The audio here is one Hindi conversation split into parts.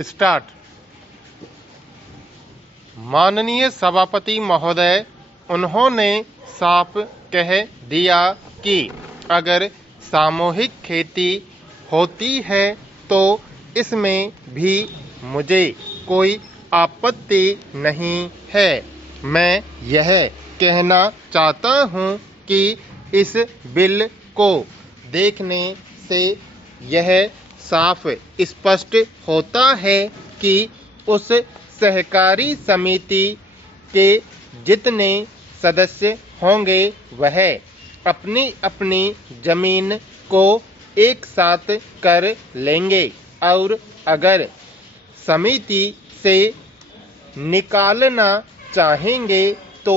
स्टार्ट। माननीय सभापति महोदय, उन्होंने साफ कह दिया कि अगर सामूहिक खेती होती है तो इसमें भी मुझे कोई आपत्ति नहीं है। मैं यह कहना चाहता हूं कि इस बिल को देखने से यह साफ स्पष्ट होता है कि उस सहकारी समिति के जितने सदस्य होंगे वह अपनी अपनी जमीन को एक साथ कर लेंगे और अगर समिति से निकालना चाहेंगे तो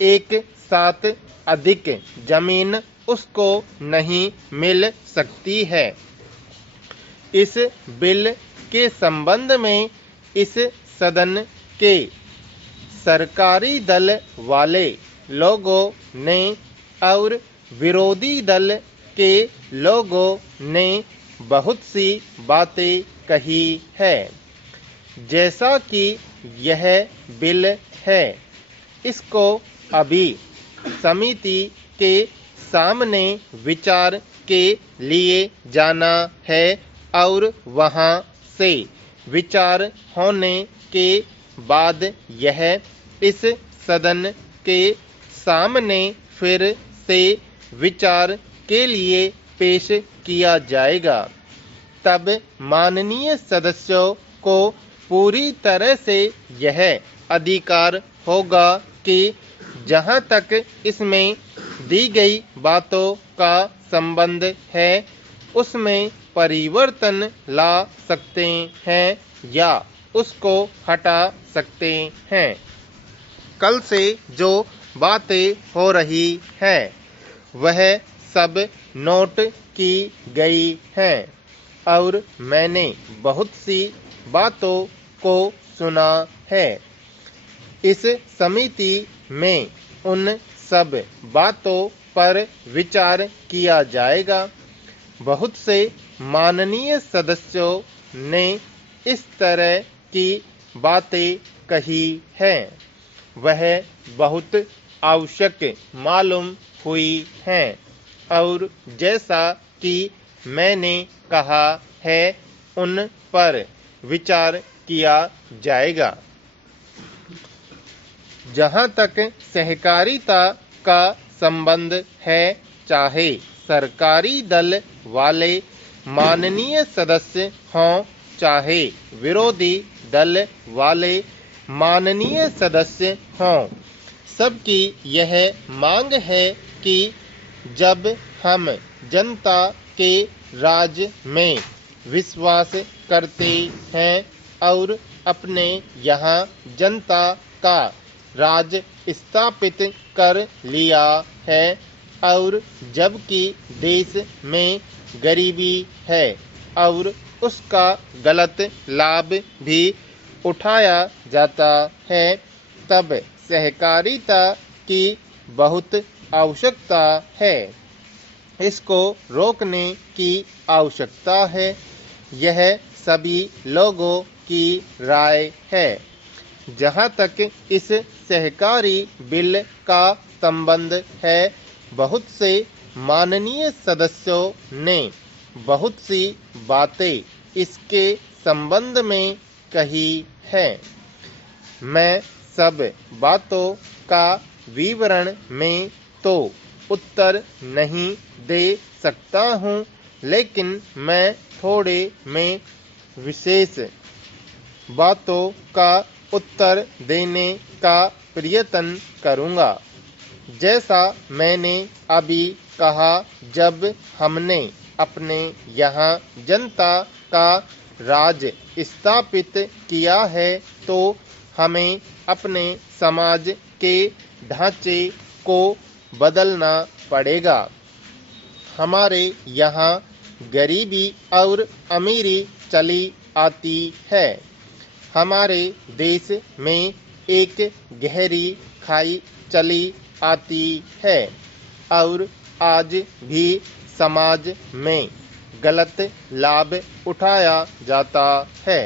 एक साथ अधिक जमीन उसको नहीं मिल सकती है। इस बिल के संबंध में इस सदन के सरकारी दल वाले लोगों ने और विरोधी दल के लोगों ने बहुत सी बातें कही है। जैसा कि यह बिल है, इसको अभी समिति के सामने विचार के लिए जाना है और वहां से विचार होने के बाद यह इस सदन के सामने फिर से विचार के लिए पेश किया जाएगा। तब माननीय सदस्यों को पूरी तरह से यह अधिकार होगा कि जहां तक इसमें दी गई बातों का संबंध है उसमें परिवर्तन ला सकते हैं या उसको हटा सकते हैं। कल से जो बातें हो रही हैं वह सब नोट की गई हैं और मैंने बहुत सी बातों को सुना है। इस समिति में उन सब बातों पर विचार किया जाएगा। बहुत से माननीय सदस्यों ने इस तरह की बातें कही हैं, वह बहुत आवश्यक मालूम हुई हैं और जैसा कि मैंने कहा है उन पर विचार किया जाएगा। जहां तक सहकारिता का संबंध है, चाहे सरकारी दल वाले माननीय सदस्य हों चाहे विरोधी दल वाले माननीय सदस्य हों, सबकी यह मांग है कि जब हम जनता के राज में विश्वास करते हैं और अपने यहाँ जनता का राज स्थापित कर लिया है और जबकि देश में गरीबी है और उसका गलत लाभ भी उठाया जाता है, तब सहकारिता की बहुत आवश्यकता है। इसको रोकने की आवश्यकता है। यह सभी लोगों की राय है। जहां तक इस सहकारी बिल का संबंध है, बहुत से माननीय सदस्यों ने बहुत सी बातें इसके संबंध में कही है। मैं सब बातों का विवरण में तो उत्तर नहीं दे सकता हूँ, लेकिन मैं थोड़े में विशेष बातों का उत्तर देने का प्रयत्न करूँगा। जैसा मैंने अभी कहा, जब हमने अपने यहाँ जनता का राज स्थापित किया है तो हमें अपने समाज के ढांचे को बदलना पड़ेगा। हमारे यहाँ गरीबी और अमीरी चली आती है। हमारे देश में एक गहरी खाई चली आती है और आज भी समाज में गलत लाभ उठाया जाता है।